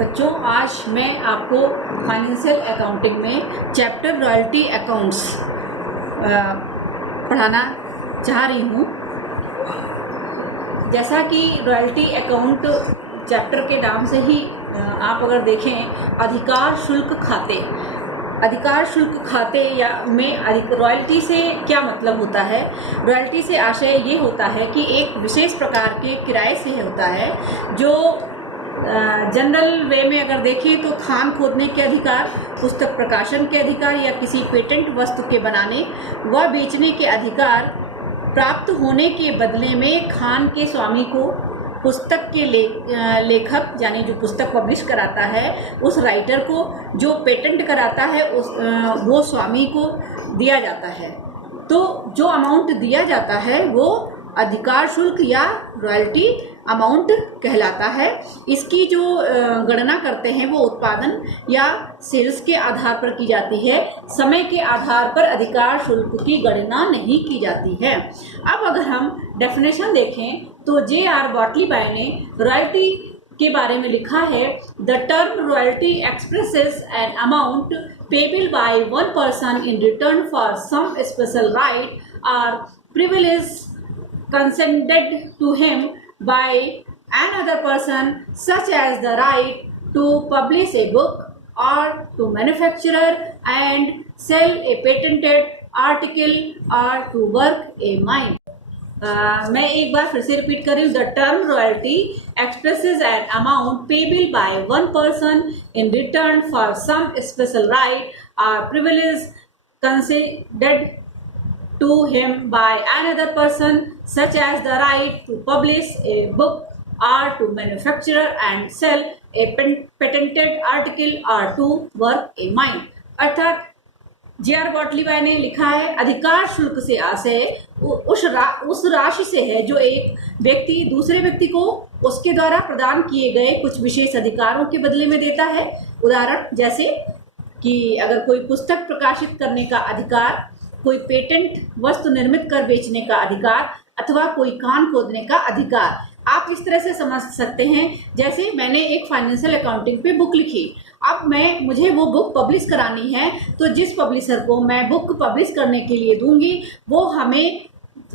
बच्चों, आज मैं आपको फाइनेंशियल अकाउंटिंग में चैप्टर रॉयल्टी अकाउंट्स पढ़ाना चाह रही हूँ। जैसा कि रॉयल्टी अकाउंट चैप्टर के नाम से ही आप अगर देखें, अधिकार शुल्क खाते या में रॉयल्टी से क्या मतलब होता है। रॉयल्टी से आशय ये होता है कि एक विशेष प्रकार के किराए से होता है जो जनरल वे में अगर देखें तो खान खोदने के अधिकार, पुस्तक प्रकाशन के अधिकार या किसी पेटेंट वस्तु के बनाने व बेचने के अधिकार प्राप्त होने के बदले में खान के स्वामी को पुस्तक के लेखक यानी जो पुस्तक पब्लिश कराता है उस राइटर को, जो पेटेंट कराता है वो स्वामी को दिया जाता है। तो जो अमाउंट दिया जाता है वो अधिकार शुल्क या रॉयल्टी अमाउंट कहलाता है। इसकी जो गणना करते हैं वो उत्पादन या सेल्स के आधार पर की जाती है। समय के आधार पर अधिकार शुल्क की गणना नहीं की जाती है। अब अगर हम डेफिनेशन देखें तो J.R. बॉटली बाय ने रॉयल्टी के बारे में लिखा है, the term royalty expresses an amount payable by one person in return for some special right और privilege consented to him by another person, such as the right to publish a book or to manufacture and sell a patented article or to work a mine. मैं एक बार फिर से repeat कर रही हूँ। The term royalty expresses an amount payable by one person in return for some special right और privilege considered to him by another person, such as the right to publish a book or to manufacture and sell a patented article or to work a mine। अर्थात J.R. बॉटली bye ने लिखा है, अधिकार शुल्क से आशय उस राशि से है जो एक व्यक्ति दूसरे व्यक्ति को उसके द्वारा प्रदान किए गए कुछ विशेष अधिकारों के बदले में देता है। उदाहरण जैसे कि अगर कोई पुस्तक प्रकाशित करने का अधिकार, कोई पेटेंट वस्तु निर्मित कर बेचने का अधिकार अथवा कोई खान खोदने का अधिकार। आप इस तरह से समझ सकते हैं, जैसे मैंने एक फाइनेंशियल अकाउंटिंग पे बुक लिखी, अब मुझे वो बुक पब्लिश करानी है, तो जिस पब्लिशर को मैं बुक पब्लिश करने के लिए दूंगी वो हमें,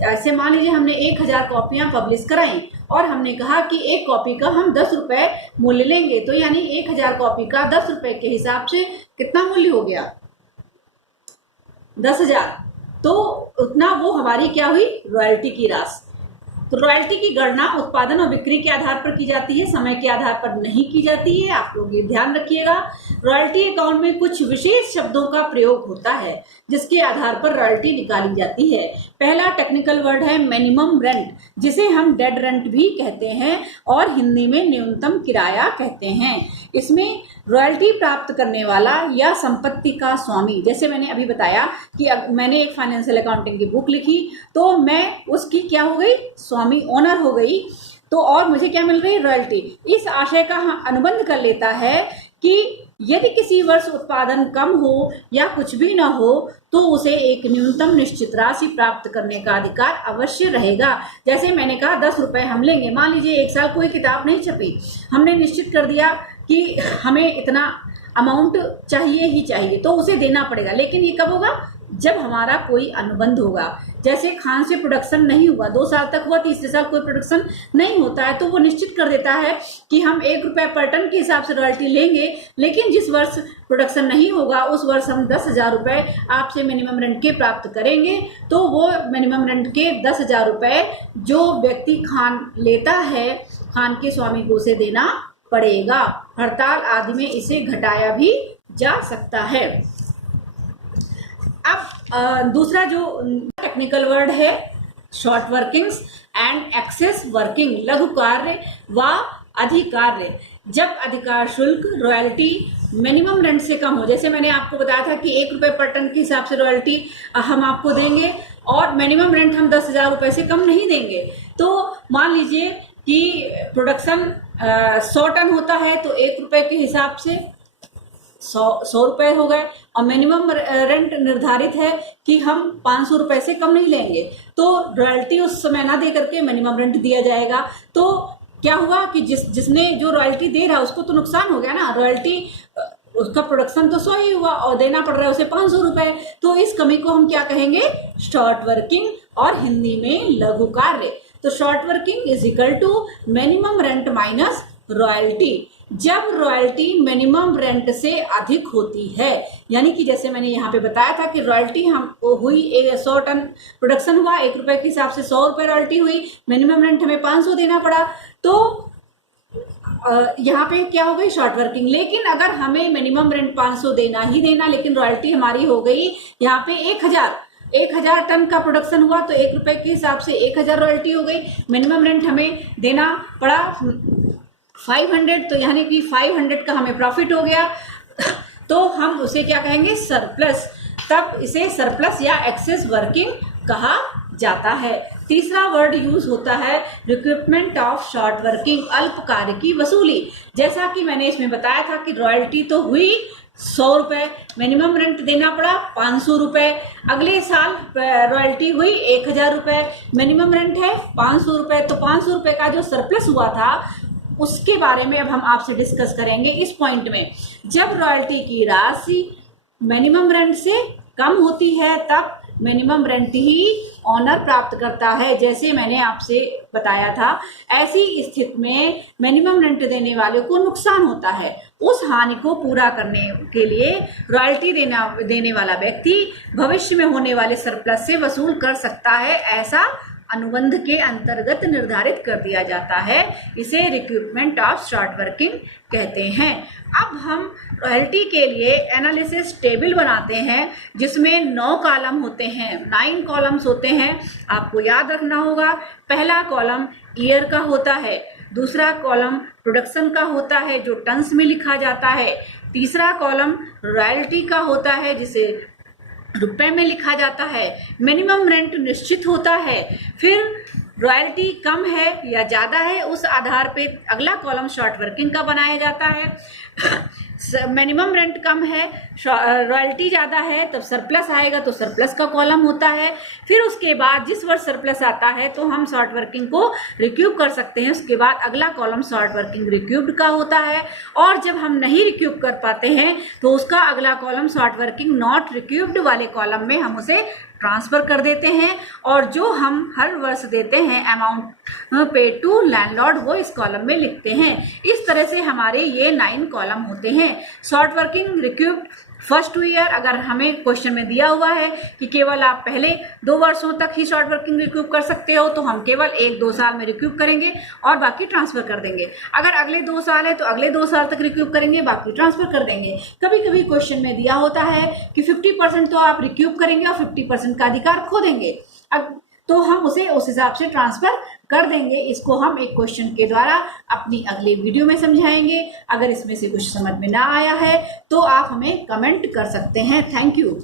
ऐसे मान लीजिए हमने 1000 कॉपियां पब्लिश कराई और हमने कहा कि एक कॉपी का हम 10 रुपये मूल्य लेंगे, तो यानी 1000 कॉपी का 10 रुपये के हिसाब से कितना मूल्य हो गया, 10,000। तो उतना वो हमारी क्या हुई, रॉयल्टी की राशि। तो रॉयल्टी की गणना उत्पादन और बिक्री के आधार पर की जाती है, समय के आधार पर नहीं की जाती है। आप लोग ये ध्यान रखिएगा। रॉयल्टी अकाउंट में कुछ विशेष शब्दों का प्रयोग होता है जिसके आधार पर रॉयल्टी निकाली जाती है। पहला टेक्निकल वर्ड है मिनिमम रेंट, जिसे हम डेड रेंट भी कहते हैं और हिंदी में न्यूनतम किराया कहते हैं। इसमें रॉयल्टी प्राप्त करने वाला या संपत्ति का स्वामी, जैसे मैंने अभी बताया कि मैंने एक फाइनेंशियल अकाउंटिंग की बुक लिखी तो मैं उसकी क्या हो गई, स्वामी, ओनर हो गई। तो और मुझे क्या मिल रही, रॉयल्टी। इस आशय का अनुबंध कर लेता है कि यदि किसी वर्ष उत्पादन कम हो या कुछ भी ना हो तो उसे एक न्यूनतम निश्चित राशि प्राप्त करने का अधिकार अवश्य रहेगा। जैसे मैंने कहा 10 रुपये हम लेंगे, मान लीजिए एक साल कोई किताब नहीं छपी, हमने निश्चित कर दिया कि हमें इतना अमाउंट चाहिए ही चाहिए, तो उसे देना पड़ेगा। लेकिन ये कब होगा, जब हमारा कोई अनुबंध होगा। जैसे खान से प्रोडक्शन नहीं हुआ, 2 साल तक हुआ, तीसरे साल कोई प्रोडक्शन नहीं होता है, तो वो निश्चित कर देता है कि हम 1 रुपये पर टन के हिसाब से रॉयल्टी लेंगे, लेकिन जिस वर्ष प्रोडक्शन नहीं होगा उस वर्ष हम 10,000 रुपये आपसे मिनिमम रेंट के प्राप्त करेंगे। तो वो मिनिमम रेंट के 10,000 रुपये जो व्यक्ति खान लेता है, खान के स्वामी को उसे देना पड़ेगा। हड़ताल आदि में इसे घटाया भी जा सकता है। अब दूसरा जो टेक्निकल वर्ड है, short workings and excess working, लघु कार्य व अधिकार्य। जब अधिकार शुल्क रॉयल्टी मिनिमम रेंट से कम हो, जैसे मैंने आपको बताया था कि 1 रुपये पर टन के हिसाब से रॉयल्टी हम आपको देंगे और मिनिमम रेंट हम 10,000 रुपये से कम नहीं देंगे। तो मान लीजिए कि प्रोडक्शन 100 टन होता है तो 1 रुपये के हिसाब से 100 रुपये हो गए और मिनिमम रेंट निर्धारित है कि हम 500 रुपये से कम नहीं लेंगे, तो रॉयल्टी उस समय ना दे करके मिनिमम रेंट दिया जाएगा। तो क्या हुआ कि जिसने जो रॉयल्टी दे रहा है उसको तो नुकसान हो गया ना, रॉयल्टी उसका प्रोडक्शन तो 100 ही हुआ और देना पड़ रहा है उसे 500 रुपए। तो इस कमी को हम क्या कहेंगे, शॉर्ट वर्किंग, और हिंदी में लघु कार्य। तो short working is equal to minimum rent minus royalty. जब रॉयल्टी मिनिमम रेंट से अधिक होती है, यानी कि जैसे मैंने यहाँ पे बताया था कि रॉयल्टी हम हुई 100 टन प्रोडक्शन हुआ, 1 रुपए के हिसाब से 100 रुपए रॉयल्टी हुई, मिनिमम रेंट हमें 500 देना पड़ा, तो यहाँ पे क्या हो गई, शॉर्ट वर्किंग। लेकिन अगर हमें मिनिमम रेंट 500 देना ही देना, लेकिन रॉयल्टी हमारी हो गई यहाँ पे 1000 टन का प्रोडक्शन हुआ, तो 1 रुपए के हिसाब से 1000 रॉयल्टी हो गई, मिनिमम रेंट हमें देना पड़ा 500, तो यानी कि 500 का हमें प्रॉफिट हो गया, तो हम उसे क्या कहेंगे, सरप्लस। तब इसे सरप्लस या एक्सेस वर्किंग कहा जाता है। तीसरा वर्ड यूज होता है रिक्रूटमेंट ऑफ शॉर्ट वर्किंग, अल्प कार्य की वसूली। जैसा कि मैंने इसमें बताया था कि रॉयल्टी तो हुई 100 रुपए, मिनिमम रेंट देना पड़ा 500 रुपए, अगले साल रॉयल्टी हुई 1000 रुपए, मिनिमम रेंट है 500 रुपए, तो 500 रुपए का जो सरप्लस हुआ था उसके बारे में अब हम आपसे डिस्कस करेंगे इस पॉइंट में। जब रॉयल्टी की राशि मिनिमम रेंट से कम होती है तब मिनिमम रेंट ही ऑनर प्राप्त करता है, जैसे मैंने आपसे बताया था। ऐसी स्थिति में मिनिमम रेंट देने वाले को नुकसान होता है। उस हानि को पूरा करने के लिए रॉयल्टी देने वाला व्यक्ति भविष्य में होने वाले सरप्लस से वसूल कर सकता है, ऐसा अनुबंध के अंतर्गत निर्धारित कर दिया जाता है। इसे रिक्रूटमेंट ऑफ शॉर्ट वर्किंग कहते हैं। अब हम रॉयल्टी के लिए एनालिसिस टेबल बनाते हैं जिसमें 9 कॉलम होते हैं, 9 कॉलम्स होते हैं। आपको याद रखना होगा, पहला कॉलम ईयर का होता है, दूसरा कॉलम प्रोडक्शन का होता है जो टन्स में लिखा जाता है, तीसरा कॉलम रॉयल्टी का होता है जिसे रुपए में लिखा जाता है, मिनिमम रेंट निश्चित होता है, फिर रॉयल्टी कम है या ज़्यादा है उस आधार पे अगला कॉलम शॉर्ट वर्किंग का बनाया जाता है। मिनिमम रेंट कम है, रॉयल्टी ज़्यादा है, तब सरप्लस आएगा तो सरप्लस का कॉलम होता है। फिर उसके बाद जिस वर्ष सरप्लस आता है तो हम शॉर्ट वर्किंग को रिक्यूब कर सकते हैं, उसके बाद अगला कॉलम शॉर्ट वर्किंग रिक्यूब्ड का होता है। और जब हम नहीं रिक्यूब कर पाते हैं तो उसका अगला कॉलम शॉर्ट वर्किंग नॉट रिक्यूब्ड वाले कॉलम में हम उसे ट्रांसफर कर देते हैं, और जो हम हर वर्ष देते हैं अमाउंट पेड टू लैंडलॉर्ड वो इस कॉलम में लिखते हैं। इस तरह से हमारे ये 9 कॉलम होते हैं। शॉर्ट वर्किंग रिक्यूब्ड फर्स्ट ईयर, अगर हमें क्वेश्चन में दिया हुआ है कि केवल आप पहले 2 वर्षों तक ही शॉर्ट वर्किंग रिक्यूब कर सकते हो, तो हम केवल 1-2 साल में रिक्यूब करेंगे और बाकी ट्रांसफर कर देंगे। अगर अगले 2 साल है तो अगले 2 साल तक रिक्यूब करेंगे, बाकी ट्रांसफर कर देंगे। कभी कभी क्वेश्चन में दिया होता है कि 50% तो आप रिक्यूब करेंगे और 50% का अधिकार खो देंगे, अब तो हम उसे उस हिसाब से ट्रांसफर कर देंगे। इसको हम एक क्वेश्चन के द्वारा अपनी अगले वीडियो में समझाएंगे। अगर इसमें से कुछ समझ में ना आया है तो आप हमें कमेंट कर सकते हैं। Thank you.